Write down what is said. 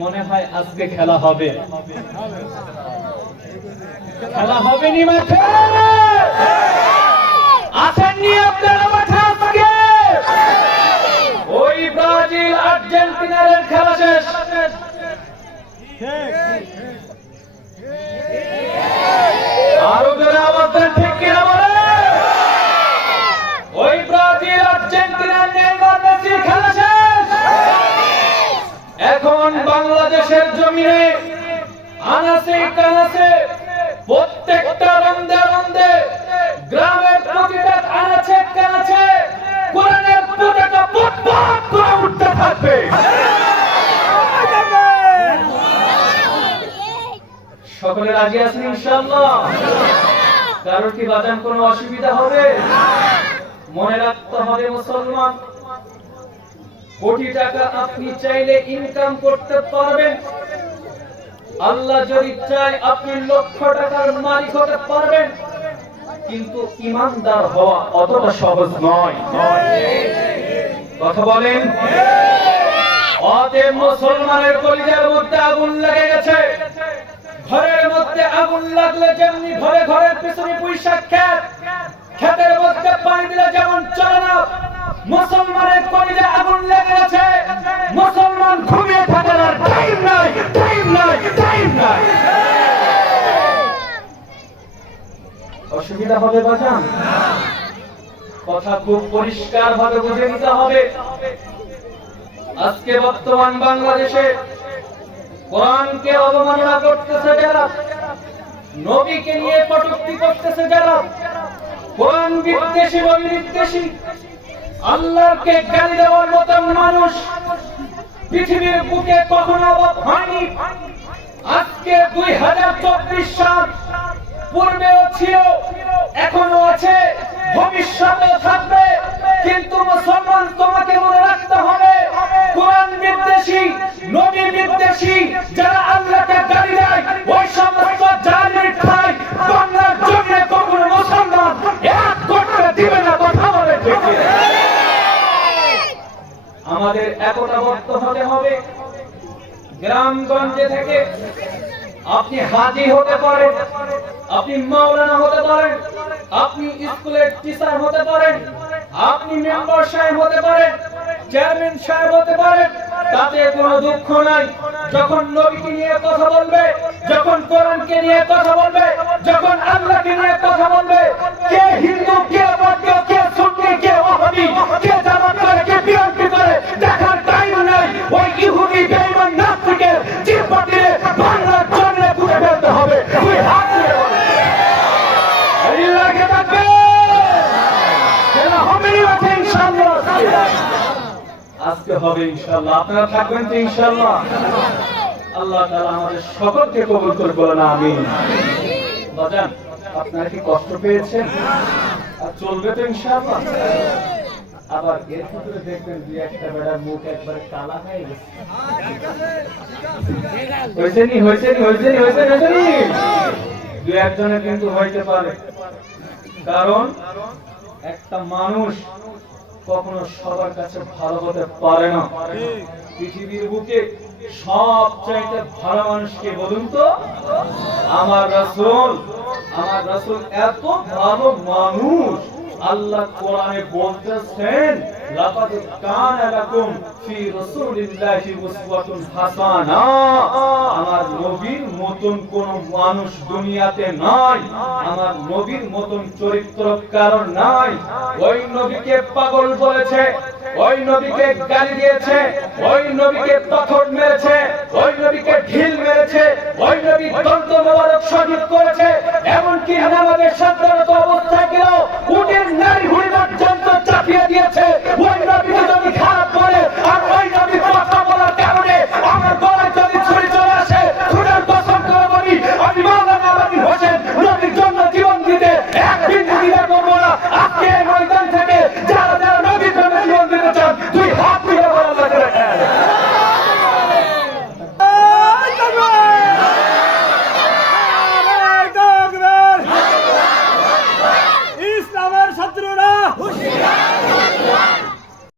মনে হয় আজকে খেলা হবে। খেলা হবে নি মাঠে? আসেননি আপনারা? জমিনে, আনাসে, কানাসে, প্রত্যেকটা রন্দে রন্দে গ্রামের প্রতিটা আনাচে কানাচে কোরআনের পতাকা পটপট করে উঠতে থাকবে। সকলে রাজি আছেন ইনশাআল্লাহ? কারোর কি বাজান কোনো অসুবিধা হবে? মনে রাখতে হবে মুসলমান, কোটি টাকা আপনি চাইলে ইনকাম করতে পারবেন। আল্লাহ যদি চায় আপনি লক্ষ টাকার মালিক হতে পারবেন, কিন্তু ইমানদার হওয়া অতটা সহজ নয়। কথা বলেন? অতএব মুসলমানের কলিজার মধ্যে আগুন লেগে গেছে। ঘরের মধ্যে আগুন লাগলে যেমনি ঘরে ঘরের পেছনে পুঁইশাক খেত ক্ষেতের মধ্যে পানি অসুবিধা হবে বাজান? কথা খুব পরিষ্কার ভাবে বুঝে নিতে হবে। আজকে বর্তমান বাংলাদেশে কোরআনকে অবমাননা করতেছে যারা, নবীকে নিয়ে কটূক্তি করতেছে যারা, কোরআন বিদ্বেষী বিদ্বেষী, আল্লাহকে গালি দেওয়ার মতো মানুষ পৃথিবীর বুকে কখনো হয়নি। আজকে দুই হাজার চব্বিশ সাল পূর্বেও ছিল, এখনও আছে, ভবিষ্যতেও থাকবে, কিন্তু মুসলমান তোমাকে মনে রাখতে হবে, কোরআন বিদ্বেষী নবী বিদ্বেষী যারা আল্লাহকে গালি দেয়, ওই সমস্ত জালির খায় বাংলার জন্য কখনো মুসলমান এক করতে দিবে না কথা বলে? আমাদের একতাবদ্ধ হতে হবে গ্রামগঞ্জে থেকে আপনি হাজি হতে পারেন, আপনি মাওলানা হতে পারেন, আপনি স্কুলের টিচার হতে পারেন, আপনি মেম্বার সাহেব হতে পারেন চেয়ারম্যান সাহেব হতে পারেন, তাতে কোনো দুঃখ নাই। যখন নবীকে নিয়ে কথা বলবে, যখন কোরআনকে নিয়ে কথা বলবে, যখন আল্লাহকে নিয়ে কথা বলবে, কে হিন্দু, কে বৌদ্ধ আজকে হবে ইনশাল্লাহ আপনারা থাকবেন তো ইনশাআল্লাহ। আল্লাহ তাআলা আমাদের সকলকে কবুল করে বলেন আমিন। বাজান, আপনারা কি কষ্ট পেয়েছেন? আর চলবে তো ইনশাআল্লাহ। আবার এর ভিতরে দেখবেন দুই একটা হয়ে হয়েছে নি হয়েছে নি হয়েছে নি, হয়েছে হয়েছে নি? দু একজনের কিন্তু হইতে পারে। কারণ একটা মানুষ কখনো সবার কাছে ভালো হতে পারে না। পৃথিবীর বুকে সব ভালো মানুষকে বলুন তো? আমার রাসূল। আমার রাসূল এত ভালো মানুষ। আল্লাহ কোরআনে বলতেছেন, লাকাদ কানা লাকুম ফি রাসূলিল্লাহি উসওয়াতুন হাসানা। আমার নবীর মতন কোন মানুষ দুনিয়াতে নাই আমার নবীর মতন চরিত্র কারণ নাই। ওই নবীকে পাগল বলেছে, ওই নবীকে গালি দিয়েছে, ওই নবীকে পাথর মেরেছে, ওই নবীকে ঢিল মেরেছে, ওই নবী দন্ত মোবারক শহীদ করেছে, এমনকি আমাদের সাধারণত অবস্থায় গেলেও উটের নারী হুড়ি